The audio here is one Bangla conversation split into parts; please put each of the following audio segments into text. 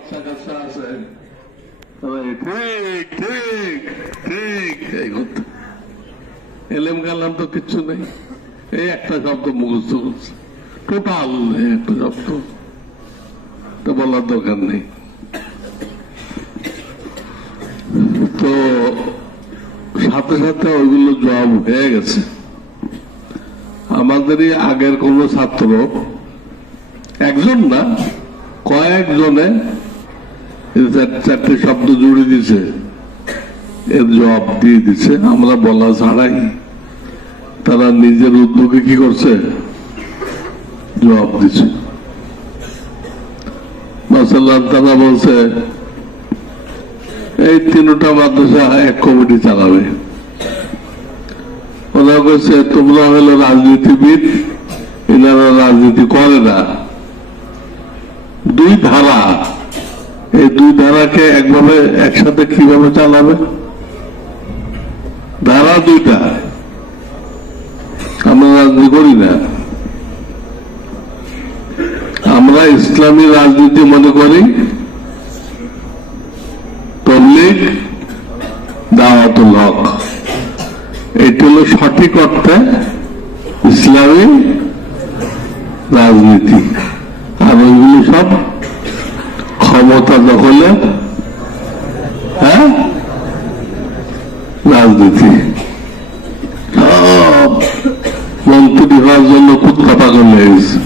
বাচ্চা কাচ্চা আছে, ঠিক ঠিক ঠিক এই কথা। এলেম কালাম তো কিচ্ছু নেই, এই একটা শব্দ মুখস্থ করছে, টোটাল একটা শব্দ তো বলার দরকার নেই। তো সাথে সাথে ওইগুলো জবাব হয়ে গেছে। আমাদেরই আগের কোন ছাত্র, একজন না কয়েকজনে চারটে শব্দ জুড়ে দিছে, এর জবাব দিয়ে দিচ্ছে। আমরা বলা ছাড়াই তারা নিজের উদ্যোগে কি করছে, জবাব দিচ্ছে। মাসাল্লাহ তারা বলছে এই তিনটা মাদ্রাসা এক কমিটি চালাবে। ওরা বলছে তোমরা হলো রাজনীতিবিদ, এনারা রাজনীতি করে না। দুই ধারা, এই দুই ধারাকে একভাবে একসাথে কিভাবে চালাবে? ধারা দুইটা, আমরা রাজনীতি করি না, আমরা ইসলামী রাজনীতি মনে করি, তবলিগ দাওয়াতুল হক, এটি হল সঠিক অর্থে ইসলামী রাজনীতি। আর ওইগুলি সব ক্ষমতা দখলে রাজনীতি। সব মন্ত্রী হওয়ার জন্য কুত্তা পাগল হয়ে গেছে,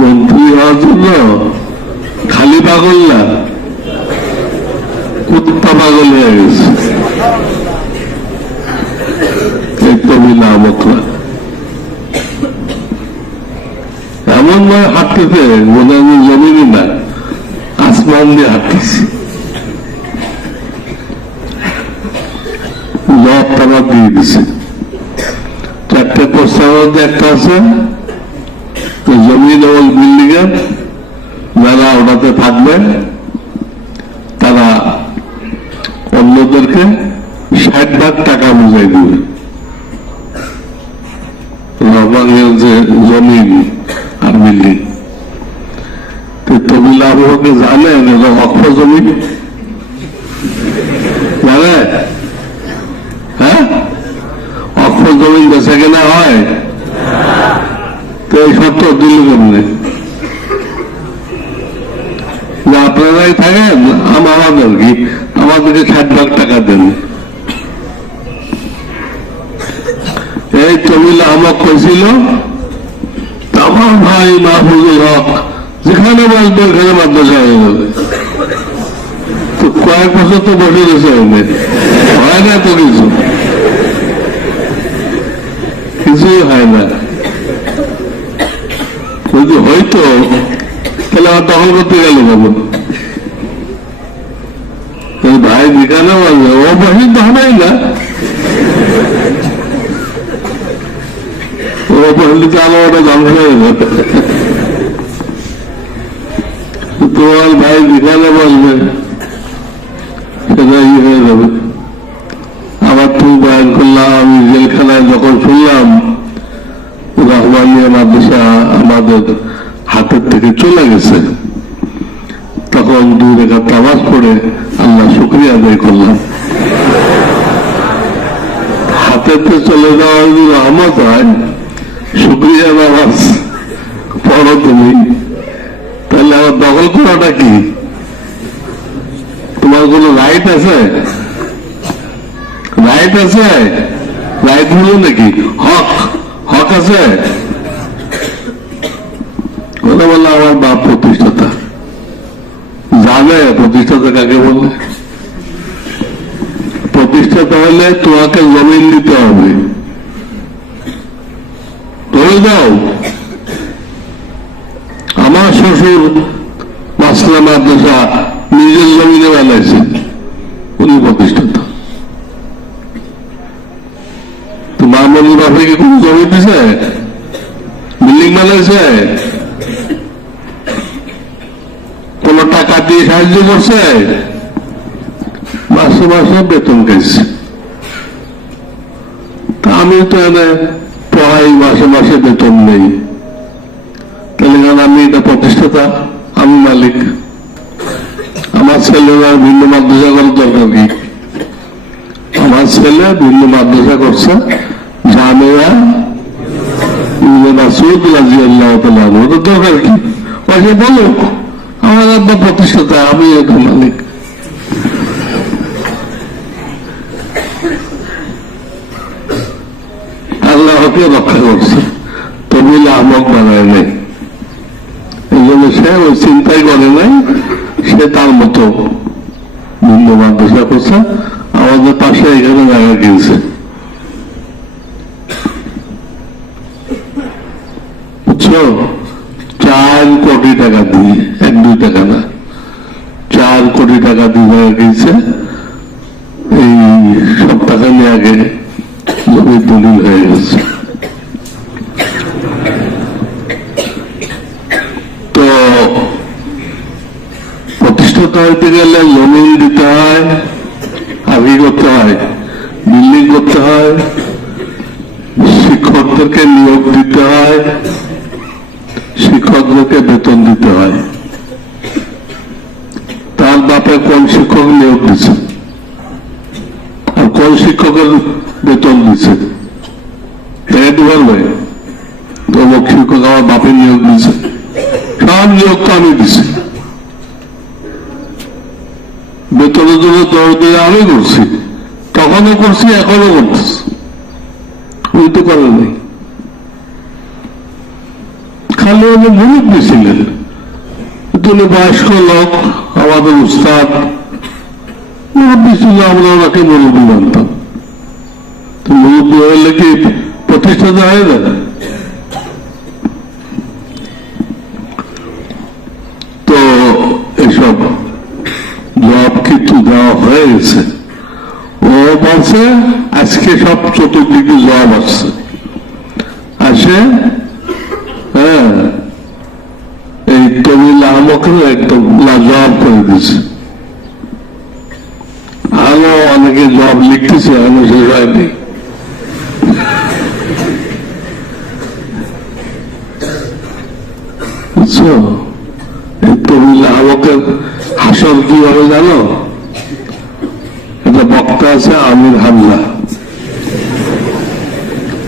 মন্ত্রী হওয়ার জন্য খালি পাগল না, কুত্তা পাগল হয়ে গেছে। এমন ভাবে হাঁটতেছে মনে হয় জমিনি না, আসমান দিয়ে হাঁটতেছে। লব তারা দিয়ে দিছে, চারটে প্রস্তাবের মধ্যে একটা আছে জমিন এবং বিল্ডিং এর যারা ওটাতে থাকবে তারা অন্যদেরকে 60 ভাগ টাকা বুঝাই দিবে। যে জমিন আর বিল্ডিং, তবিল আবহাওয়াকে জানেন এটা অক্ষ জমিন জানে? হ্যাঁ, অক্ষ জমিন বেচা কেনা হয়, তো এই শর্ত দিল কেমনে? আপনারাই থাকেন, আমাদের কি, আমাদেরকে 60 ভাগ টাকা দেন। এই তবিল আহমদ কইছিল আমার ভাই মাহফুজুল হক যেখানে বসবে ওখানে মাদ্রাসা হয়ে যাবে। তো কয়েক বছর তো বসে গেছে, হয় না তো, কিছুই হয় না। যদি হয়তো তাহলে আমার দখল করতে গেল বাবু, ভাই যেখানে বসবে ও বসে তো হবেই না, তোমার ভাই যেখানে বসবে সেটাই হয়ে যাবে। আবার তুমি বয়ান করলাম, আমি জেলখানায় যখন শুনলাম রহমানিয়া মাদ্রাসা আমাদের হাতের থেকে চলে গেছে, তখন 2 রাকাত নামাজ পড়ে আল্লাহ শুকরিয়া আদায় করলাম। হাতেতে চলে যাওয়া যদি রহমত হয়, শুকরিয়া নামাজ পড়ো তুমি, তাহলে আমার দখল করাটা কি? তোমার কোন রাইট আছে? রাইট আছে? রাইট হলো নাকি হক? হক আছে? কথা বললো আমার বাপ প্রতিষ্ঠাতা, জানে প্রতিষ্ঠাতা কাকে বলে। প্রতিষ্ঠাতা হলে তোমাকে জমিন দিতে হবে, ধরে দাও। আমার শ্বশুর মাসলা মাদ্রাসা নিজের জমিনে বানাইছে, উনি প্রতিষ্ঠাতা। তো মামুনুর বাপেকে কোন জমি দিছে? বিল্ডিং বানাইছে? কোন টাকা দিয়ে সাহায্য করছে? মাসে মাসে বেতন খাইছে। তা আমি তো এনে পড়াই, মাসে মাসে বেতন নেই, তাহলে আমি এটা প্রতিষ্ঠাতা, আমি মালিক। আমার ছেলেরা ভিন্ন মাদ্রাসা করার দরকার কি? আমার ছেলে ভিন্ন মাদ্রাসা করছে, জামিয়া ইবনে মাসউদ রাদিয়াল্লাহু তাআলা আনহু, ওর দরকার কি? ওকে বলো আমার আব্বা প্রতিষ্ঠাতা, আমি এর মালিক। আল্লাহকে রক্ষা করছে, তবিল আহমক বানায় নাই। এই জন্য সে ওই চিন্তাই করে নাই, সে তার মতো ভিন্ন মাদ্রাসা করছে। আমাদের পাশে এখানে জায়গা কিনছে, বুঝছো, 4 কোটি টাকা দিয়ে, 1-2 টাকা না, 4 কোটি টাকা দিয়ে জায়গা কিনছে। এই সব টাকা নিয়ে আগে জমির দলিল হয়ে গেছে। তো প্রতিষ্ঠাতা হইতে গেলে জমিন দিতে হয়, আগে করতে হয়, বিল্ডিং করতে হয়, শিক্ষকদেরকে নিয়োগ দিতে হয়, শিক্ষকদেরকে বেতন দিতে হয়। তার বাপে কোন শিক্ষক নিয়োগ দিচ্ছে আর কোন শিক্ষকের বেতন দিচ্ছে দেখাতে পারবে? তো অমুক শিক্ষক আমার বাপে নিয়োগ দিচ্ছে, সব নিয়োগ তো আমি দিছি, বেতনের জন্য দৌড় দিয়ে আমি করছি, তখনও করছি, এখনো করতেছি, উনি তো করেন নাই। খালি উনি মুরব্বী ছিলেন, তিনি বয়স্ক লোক, আমাদের উস্তাদ মুরব্বী ছিল, আমরা ওনাকে মুরব্বী মানতাম। তো মুরব্বী হইলে কি প্রতিষ্ঠাতা হয় না? তো এসব জব কিন্তু দেওয়া হয়ে গেছে। ও বলছে আজকে সব চতুর্দিকে জব আসছে, আসে, হ্যাঁ, এই তবিল আহমকে একদম লাজবাব করে দিচ্ছে। আরো অনেকে জব লিখতেছে, এখনো শেষ হয়নি। বুঝছো, এই তবিল আহমকের হাসর কি হবে জানো? একটা বক্তা আছে আমির হামজা,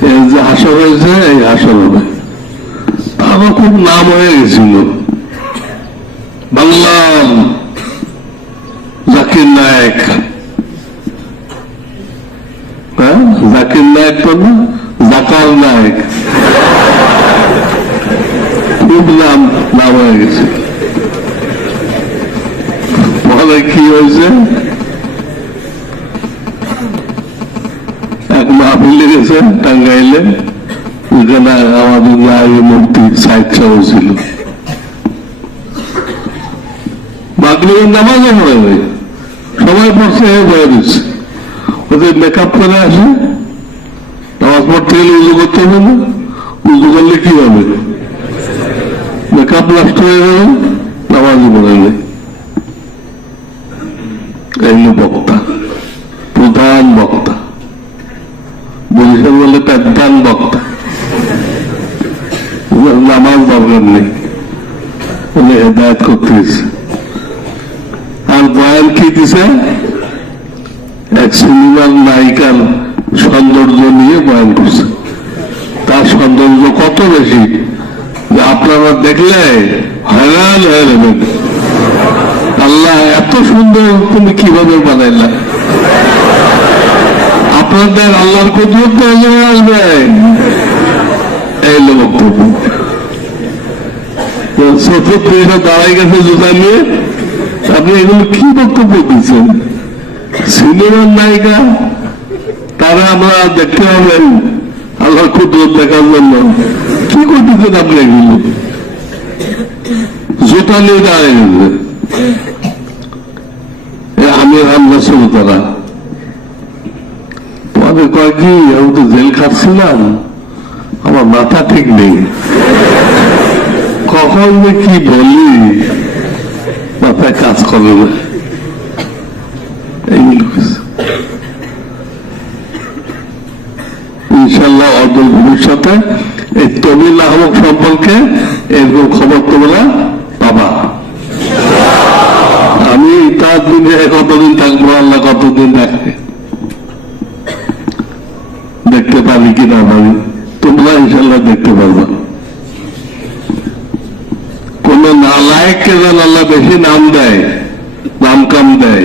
এই যে হাসর হয়েছে, এই হাসর হবে। আমার খুব নাম হয়ে গেছিল, বাংলার জাকির নায়েক। হ্যাঁ, জাকির নায়েক তো না, জাকার নায়েক, খুব নাম হয়ে গেছে। পরে কি হয়েছে, এক মাহফিলে গেছে টাঙ্গাইলে, ওইখানে আমাদের আগে মূর্তি সাহিত্যাও ছিল, মাগরিবের নামাজও পড়ে নাই, সবাই পড়ছে, বয়ে দিচ্ছে। ওদের মেকআপ করে আসে, নামাজ পড়তে গেলে উজু করতে হবে না, উজু করলে কি হবে, মেকআপ নষ্ট হয়ে যাবে, নামাজও পড়ে নেই। এই বক্তা, প্রধান বক্তা, বরিশাল বলে প্রধান বক্তা, নামাজ দরকার নেই, উনি হেদায়ত করতেছে। আর বয়ান কি দিছে, এক সিনেমার নায়িকার সৌন্দর্য নিয়ে বয়ান করছে। তার সৌন্দর্য কত বেশি যে আপনারা দেখলে হয়রান হয়ে যাবেন, আল্লাহ এত সুন্দর তুমি কিভাবে বানাইলা, আপনাদের আল্লাহর কুদরত আসবে। এই হলো বক্তব্য। চতুর্থ দাঁড়াই গেছে জুতা নিয়ে, আপনি এগুলো কি বক্তব্য দিচ্ছেন? সিনেমার নায়িকা, তারা আমরা দেখতে হবে আল্লাহর কুদরত দেখার জন্য, কি করতেছেন আপনি? এগুলো জুতা নিয়ে দাঁড়াই গেছে। আমি হামলা শুরু তারা পরে কয় কি, আমি তো জেল খাচ্ছিলাম, আমার মাথা ঠিক নেই, কখন যে কি বলি মাথায় কাজ করে না। ইনশাল্লাহ অদূর ভবিষ্যতে এই তবিল আহমক সম্পর্কে এরকম খবর তোমরা পাবা। পারি কিনা পারি, তোমরা ইনশাল্লাহ দেখতে পারবা। কোন নালায়েককে যেন আল্লাহ বেশি নাম দেয়, নাম কাম দেয়,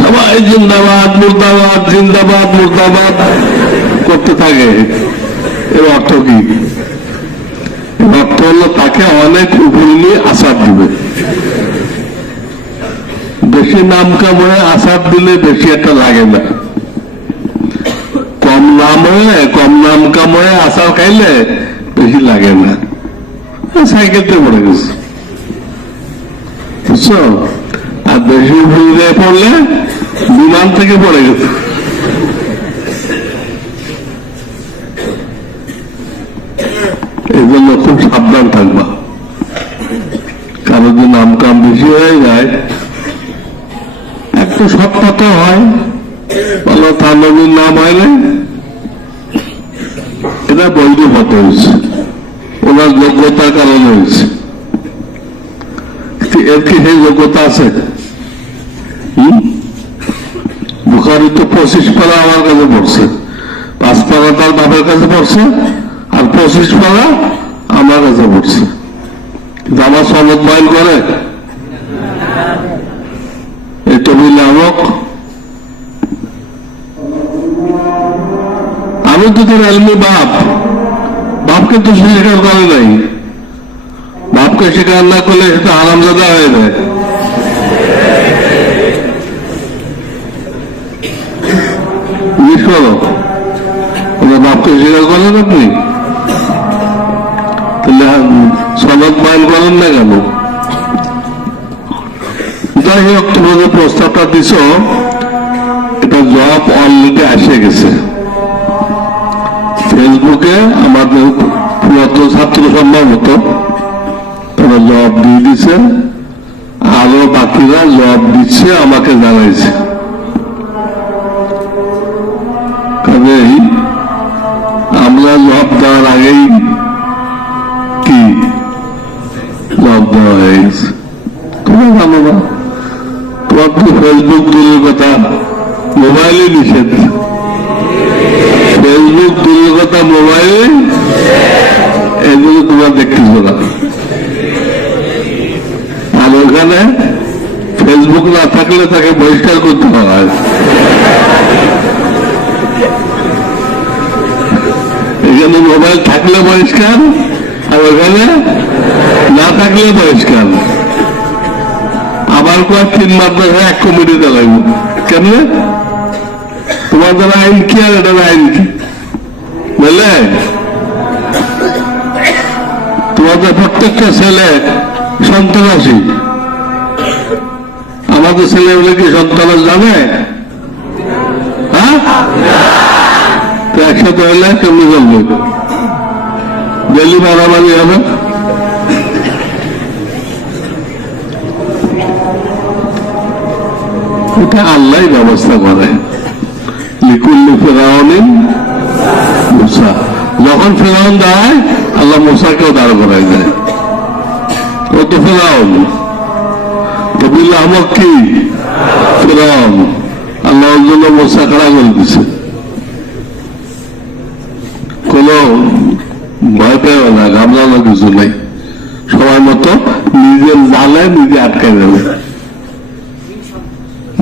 সবাই জিন্দাবাদ মুর্দাবাদ জিন্দাবাদ মুর্দাবাদ করতে থাকে। এর অর্থ কি? এর অর্থ হলো তাকে অনেক উপরে নিয়ে আসাদ দিবে। বেশি নাম কাম হয়ে আসাদ দিলে বেশি একটা লাগে না, কম নাম কাম হয়ে আসাদ খাইলে বেশি লাগে না। সাইকেলতে পড়ে গেছে, বুঝছো? আর বেশি উপরে পড়লে বিমান থেকে পড়ে গেছে। এই জন্য খুব সাবধান থাকবা। কারো যে নাম কাম বেশি হয়ে যায়, একটু সৎপথে হয়, বলো তার নবীর নাম হয় না, এটা বৈধ পথ হয়েছে, ওনার যোগ্যতার কারণে হয়েছে। এর কি সেই যোগ্যতা আছে? বুখারী তো 25 পারা আমার কাছে পড়ছে, 5 পারা তার বাপের কাছে পড়ছে, আর 25 পারা আমার কাছে পড়ছে। কিন্তু আমার সনদ বাইল করে এই তবিল নামক। আমি তো তোর এলমি বাপকে তো স্বীকার করে নাই। বাপকে স্বীকার না করলে সেটা হারামজাদা হয়ে যায়। বাপকে স্বীকার করেন আপনি, তাহলে সনদ বাইল করেন না কেন? যাই হোক, তোমরা যে প্রস্তাবটা দিছ এটা জবাব অলরেডি এসে গেছে। ফেসবুকে আমাদের পুরাতন ছাত্র সম্ভবত তারা জবাব দিয়ে দিছে, আরো বাকিরা জবাব দিচ্ছে, আমাকে জানাইছে। কাজেই আমরা জবাব দেওয়ার আগেই কি জবাব দেওয়া হয়ে গেছে। তোমরা জানো না, তোমার তো ফেসবুক দূরের কথা, মোবাইলে নিষেধ। ফেসবুক দূরের কথা, মোবাইলে, এগুলো তোমরা দেখতেছ না। আর ওখানে ফেসবুক না থাকলে তাকে বহিষ্কার করতে হয়। এখানে মোবাইল থাকলে বহিষ্কার, আর ওখানে না থাকলে বহিষ্কার। আবার কয়েক 3 মাদ্রাসা এক কমিটিতে লাগবে। কেমনে? তোমাদের আইন কি আর এটার আইন কি? বুঝলে, তোমাদের প্রত্যেকটা ছেলে সন্ত্রাসী। আমাদের ছেলে বলে কি সন্ত্রাস জানে? হ্যাঁ, একসাথে হলে কেমনি চলবে? ডেলি মারামারি হবে। এটা আল্লাহ ব্যবস্থা করে। লিকুল্লি ফেরাউনিন মুসা, যখন ফেরাউন দাঁড়ায় আল্লাহ মুসাকেও দাঁড় করাই দেয়। ও তো ফেরাউন, তবিল আহমদ কি ফেরাউন, আল্লাহর জন্য মুসা খাড়া করে দিছে। কোন ভয় পেও না, ঘামলানো কিছু নেই। সবার মতো নিজের জালে নিজে আটকায় যাবে,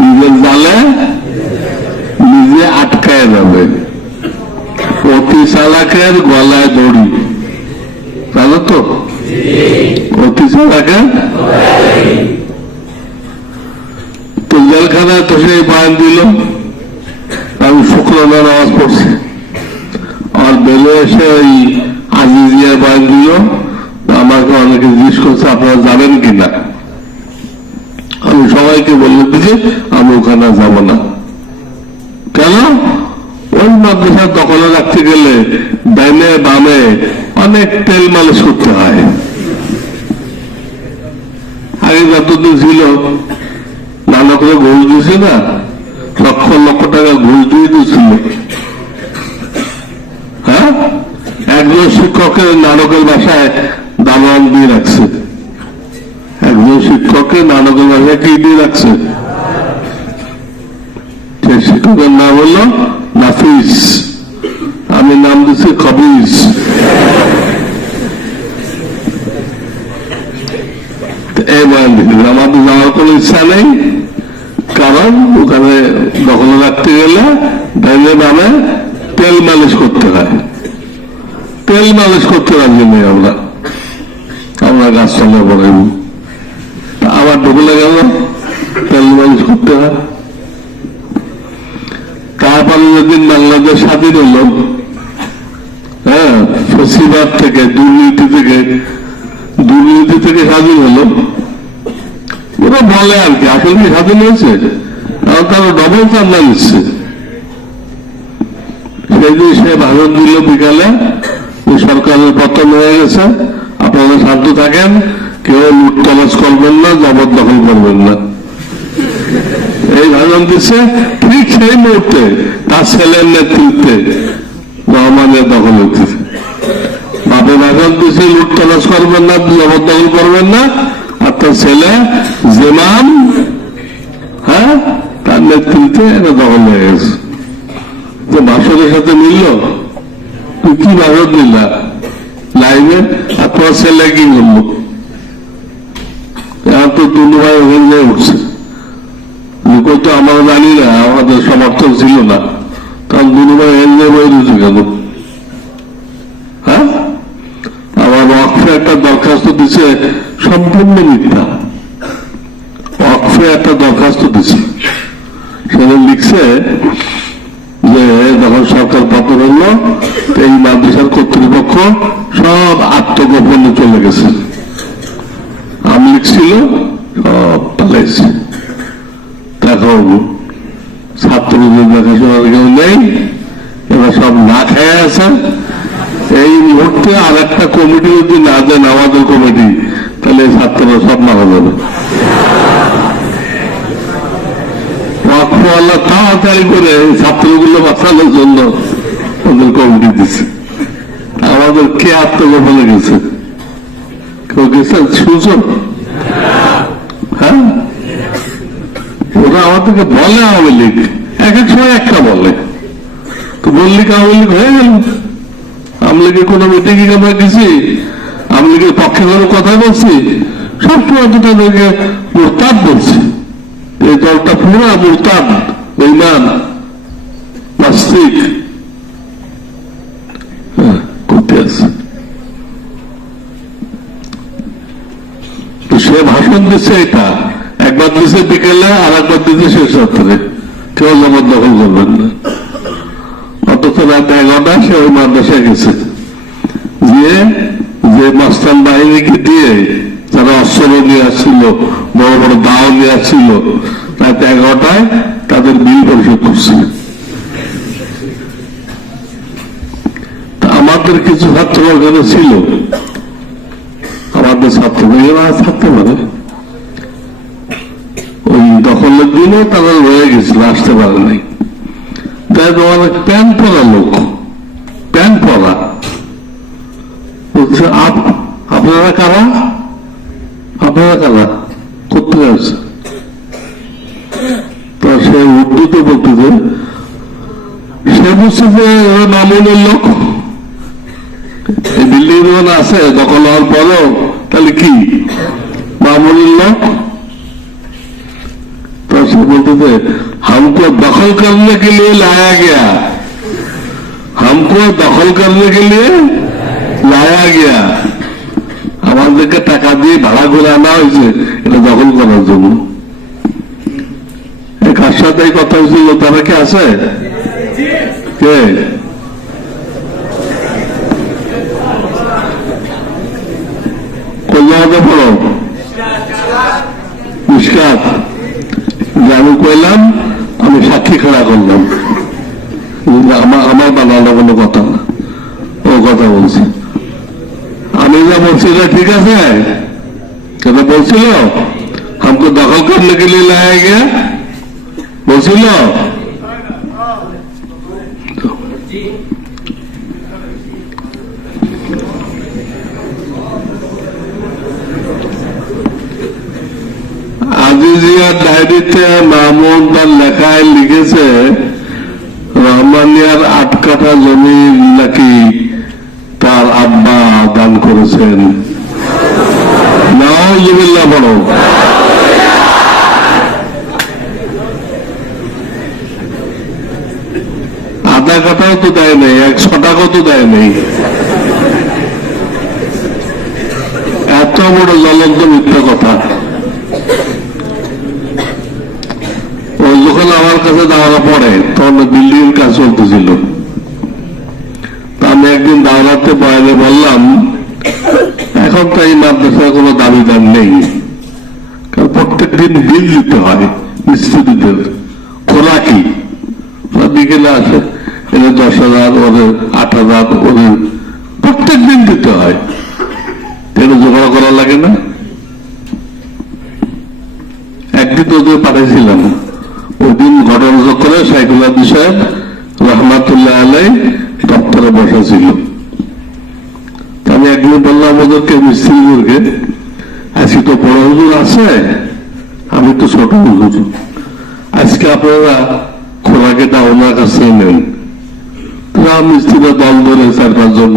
নিজের জালে নিজে আটকায় যাবে। অতি চালাকের গলায় দড়ি, জানো তো? অতি চালাকের তো জেলখানায় তো সেই বয়ান দিল, আমি শুক্রবার নামাজ পড়ছি, আর বেলে এসে ওই আজিজিয়া বয়ান দিল। আমাকে অনেকে জিজ্ঞেস করছে আপনারা যাবেন কিনা। আমি সবাইকে বললাম যে আমি ওখানে যাব না। কেন? ওই মাদ্রাসা দখলে রাখতে গেলে ডাইনে বামে অনেক তেল মালিশ করতে হয়। আগে যতদিন ছিল নানা করে ঘুষ দিয়েছে না, লক্ষ লক্ষ টাকা ঘুষ দিয়ে দিয়েছিল। হ্যাঁ, একজন শিক্ষকের নানকের বাসায় দালান দিয়ে রাখছে, একজন শিক্ষকের নানকের বাসায় কি দিয়ে রাখছে? সেই শিক্ষকের নাম হলো নাফিস। আমি নাম দিচ্ছি খবিজ। এই বয়ান দিচ্ছি, আমাদের যাওয়ার কোনো ইচ্ছা নেই, কারণ ওখানে দখলে রাখতে গেলে ভেঙে নামে তেল মালিশ করতে হয়, তেল মালিশ করতে রাজি নেই আমরা, আমরা গাছ চলে পড়ে আবার ঢুকলে গেল তেল মালিশ করতে হয়। তারপরে যেদিন বাংলাদেশ স্বাধীন হলো, হ্যাঁ, ফসিবাদ থেকে দুর্নীতি থেকে স্বাধীন হলো, ওরা বলে আর কি আসলে কি স্বাধীন হয়েছে, কারণ তারা ডবল চান্দা নিচ্ছে। সেই দিন সে ভাষণ দিল বিকালে, সরকারের পতন হয়ে গেছে, আপনারা শান্ত থাকেন, কেউ লুট তলাশ করবেন না, জবরদখল করবেন না, এই ভাষণ দিচ্ছে। ঠিক সেই মুহূর্তে তার ছেলের নেতৃত্বে রহমানের দখল হচ্ছে। বাপে ভাষণ দিচ্ছে লুট তলাশ করবেন না, জবরদখল করবেন না, আর তার ছেলে জেমাম, হ্যাঁ, তার নেতৃত্বে এটা দখল হয়ে গেছে। যে ভাষণের সাথে মিলল, তুই কি ভাষণ দিলা লাইনে, আর তোমার ছেলে কি বললো? এখন তো দুনু ভাই ওখানে যেয়ে উঠছে, লোক তো আমরা জানি না, আমাদের সমর্থন ছিল না, কারণ দুনু ভাই এনজয় বই দিচ্ছে কেন? হ্যাঁ, আমার ওয়াকফে একটা দরখাস্ত দিচ্ছে, সম্পূর্ণ মিথ্যা। ওয়াকফে একটা দরখাস্ত দিচ্ছে, সেখানে লিখছে যে যখন সরকার পতন হলো, এই মাদ্রাসার কর্তৃপক্ষ সব আত্মগোপনে চলে গেছে, আমলিক ছিল, সব পালাইছে। এখন ছাত্রদের দেখাশোনার কেউ নেই, এবার সব না খেয়ে আছে। এই মুহূর্তে আর একটা কমিটি যদি না দেন, আমাদের কমিটি, তাহলে ছাত্ররা সব মারা যাবে। ওয়াকফওয়ালা তাড়াতাড়ি করে ছাত্রগুলো বাঁচানোর জন্য ওদের কমিটি দিচ্ছে। আমাদের কে আত্মগোপনে গেছে? কেউ গেছে সুযোগ? হ্যাঁ, ওরা আমাদেরকে বলে আওয়ামী লীগ, এক এক সময় একটা বলে, তো বললি আওয়ামী লীগ হয়ে গেল। আওয়ামী লীগের কোনো মিটিংয়ে আমরা গেছি, আওয়ামী লীগের পক্ষে কোনো কথা বলছি, সবসময় তো তাদেরকে মুরতাদ বলছি। এই দলটা পুরো মুরতাদ, বেঈমান, নাস্তিক করতে আছে। তো সে ভাষণ দিচ্ছে, এটা একবার দিচ্ছে বিকেলে, আর একবার দিচ্ছে শেষ রাত্রে, কেউ জবরদখল করবেন না। অথচ রাত 11টা সে ওই মাদ্রাসায় গেছে, গিয়ে যে মাস্তান বাহিনীকে দিয়ে যারা অস্ত্র নিয়ে আসছিল, বড় বড় দাও নিয়ে আসছিল, রাত 11টায় তাদের বিল পরিশোধ করছে। আমাদের কিছু ছাত্র ওখানে ছিল, আমাদের ছাত্র থাকতে পারে, ওই দখলের দিনে তারা রয়ে গেছিল, আসতে পারে নাই। তাই তোমার প্যান্ট পরা লোক, প্যান্ট পরা বলছে, আপনারা কারা, আপনারা কারা, কোথায় আছে? তা সে উর্দুতে বলতেছে, সে বুঝছে যে মামুনের লোক, এই বিল্ডিং যখন আছে দখল হওয়ার পরও, তাহলে কি মামুনের লোক? तो से बोलते थे हमको दखल करने के लिए लाया गया, हमको दखल करने के लिए लाया गया। আমাদেরকে টাকা দিয়ে ভাড়া করে আনা হয়েছে এটা দখল করার জন্য। কার সাথে এই কথা হয়েছিল, তারা কি আছে? কে? কোন জায়গাতে পড়ো? মিশকাত। আমি কইলাম, আমি সাক্ষী খাড়া করলাম, আমার বানানো কোনো কথা না, ও কথা বলছে। আমি যা বলছি ঠিক আছে, এটা বলছিল हमको दखल करने के लिए लाया गया বলছিল। আজিজিয়ার ডায়েরিতে মাহমুদ তার লেখায় লিখেছে, রহমান রহমানিয়ার 8 কাঠা জমি নাকি তার আব্বা দান করেছেন। নাউজুবিল্লাহ বলো। আধা কাঠাও তো দেয় নেই, 100 টাকাও তো দেয় নেই। এত বড় জ্বলন্ত মিথ্যা কথা। ও যখন আমার কাছে দাওয়া পড়ে তখন বিল্ডিং এর কাজ চলতেছিল। আমি একদিন দাওয়াতে বয়ানে বললাম, এখন তো এই মাদ্রাসার কোনো দাবিদার নেই, কারণ প্রত্যেক দিন বিল দিতে হয় মিস্ত্রিদের। খোরাকি বিকেলে আসে, এদের 10,000, ওদের 8,000, ওদের প্রত্যেক দিন দিতে হয়। এটা জোগাড় করা লাগে না? একদিন ওদের পাঠাইছিলাম, ওই দিন ঘটনাচক্রে সাইকুল আব্দুল সাহেব রহমাতুল্লাহ আলাই দপ্তরে বসা ছিল। আমি একদিন বললাম ওদেরকে, মিস্ত্রিদেরকে, আজকে তো বড় হুজুর আছে, আমি তো ছোট হুজুর, আজকে আপনারা খোরাকিটা ওনার কাছে নেন। মিস্ত্রিরা দল ধরে 4-5 জন,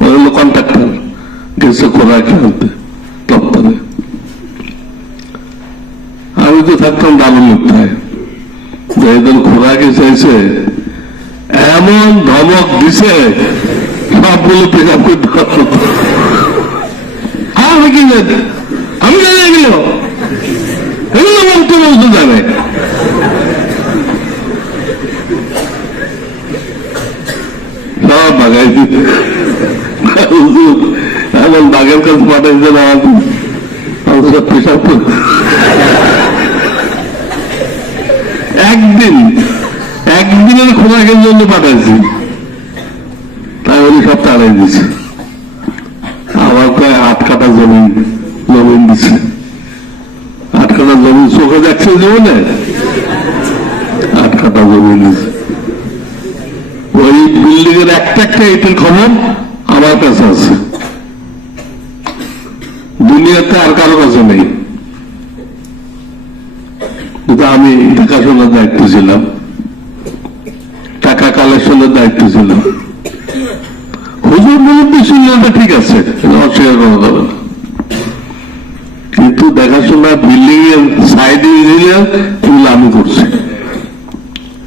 ওরা হলো কন্ট্রাক্টর, গেছে খোরাকি আনতে দপ্তরে। আমি তো থাকতাম দারুণ মিথ্যায়, এদের খোরাকি চাইছে, এমন ধমক দিছে সবগুলো পিক আপ করতে পারত। আমি কি জানি, আমি জানি এগুলো বলতে বলতে জানে। সব বাগাইছি, এমন বাঘের কাছে পাঠাইছে না, সব পেশাব একদিনের খোরাকের জন্য পাঠাইছি, তাই উনি সব তাড়াই দিছে। আমার প্রায় 8 কাঠা জমিন দিছে। 8 কাঠা জমি চোখে দেখছে জীবনে, 8 কাঠা জমিন দিছে। ওই বিল্ডিং এর একটা ইটের খবর আমার কাছে আছে, দুনিয়াতে আর কারো কাছে নেই। কিন্তু আমি দেখাশোনার দায়িত্ব ছিলাম, টাকা কালেকশনের দায়িত্ব ছিলাম। হুজুর বিরুদ্ধে শুনলে ঠিক আছে, অস্বীকার করা যাবে না, কিন্তু দেখাশোনা বিল্ডিং এর সাইড ইঞ্জিনিয়ার এগুলো আমি করছি।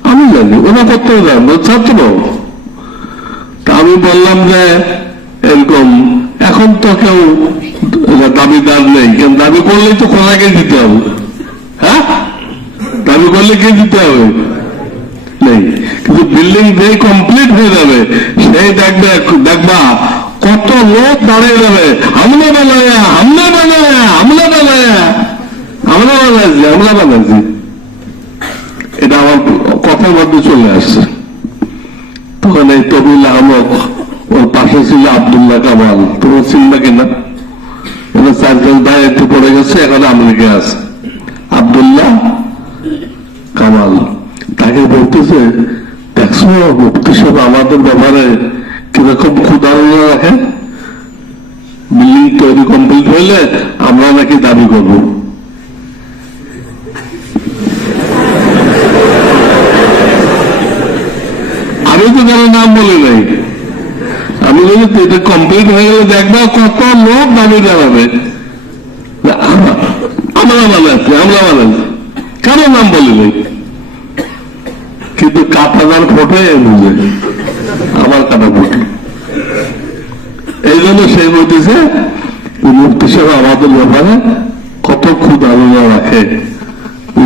আমি জানি, ওরা করতে জানবো, ছাত্র। তা আমি বললাম যে এরকম এখন তো কেউ দাবিদার নেই, কেন দাবি করলেই তো খোরাকে দিতে হবে। হ্যাঁ, দাবি করলে কে দিতে হবে? নেই। কিন্তু বিল্ডিং যে কমপ্লিট হয়ে যাবে, সেই দেখবা কত লোক দাঁড়িয়ে যাবে, আমরা বানাইছি। এটা আমার কথার মধ্যে চলে আসছে। তখন এই তবিল আহমদ, ওর পাশে ছিল আব্দুল্লাহ কামাল, তোমার চিন্তা কিনা, এটা 4-5 ভাই একটু পড়ে গেছে, এখন আমেরিকা আছে। আব্দুল্লাহ কামাল তাকে বলতেছে, দেখছো মুফতি সাহেব আমাদের ব্যাপারে কিরকম ক্ষুধারণা রাখে, বিল্ডিং তৈরি কমপ্লিট হইলে আমরা নাকি দাবি করবো। আমি তো কারো নাম বলি নাই, আমি বলি এটা কমপ্লিট হয়ে গেলে দেখবা কত লোক দাবি জানাবে, আমরা বানাচ্ছি, কারো নাম বলি নাই। কিন্তু কাটাদার ফোটে বুঝে, আমার কাটা ফোটে। এই জন্য সে বলতেছে মুফতি সাহেব আমাদের ব্যাপারে কত ক্ষুধারণা রাখে,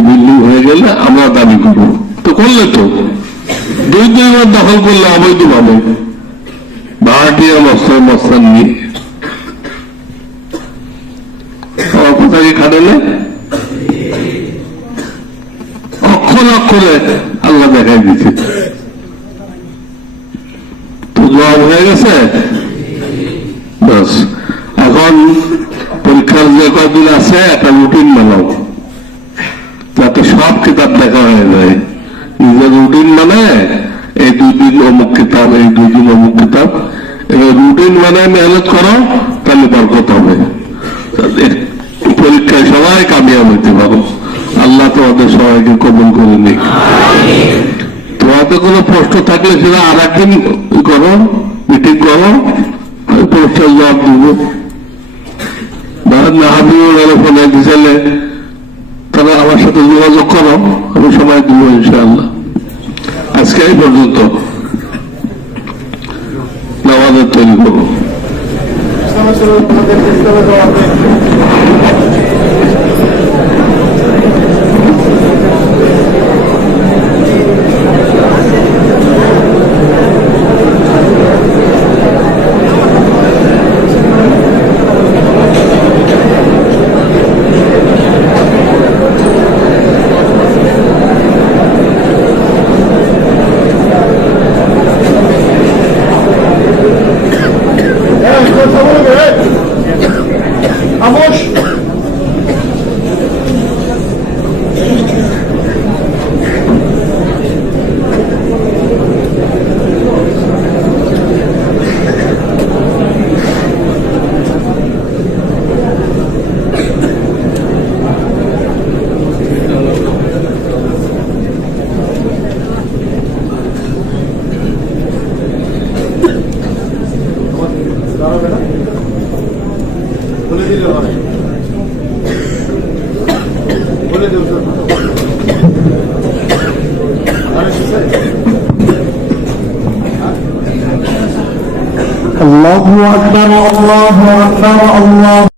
বিল্ডিং হয়ে গেলে আমরা দাবি করবো। তো করলে তো 2 বার দখল করলে অবৈধ ভাবে, ভাড়াটিয়া মস্তান নিয়ে আমার কোথাকে খাটালে অক্ষরে আল্লাহ দেখাই দিচ্ছে। তো জবাব হয়ে গেছে। বাস এখন পরীক্ষার যে কদিন আছে একটা রুটিন বানাও, যাতে সব কিতাব দেখা হয়ে যায়। নিজের রুটিন মানে এই 2 দিন অমুক কিতাব, এই 2 দিন অমুক কিতাব, এবার রুটিন মানে মেহনত করো, তাহলে বরকত হবে। পরীক্ষায় সবাই কামিয়াব হইতে পারো। আল্লাহ তোমাদের সবাইকে কবুল করে নিক। আমাদের কোনো প্রশ্ন থাকলে সেটা আর একদিন করো, মিটিং করো, আমি প্রশ্নের জবাব দিব। ফোনে দিছিলে তারা আমার সাথে যোগাযোগ করো, আমি সময় দিব ইনশাআল্লাহ। আজকে এই পর্যন্ত, নামাজের তৈরি করো। الله أكبر الله أكبر الله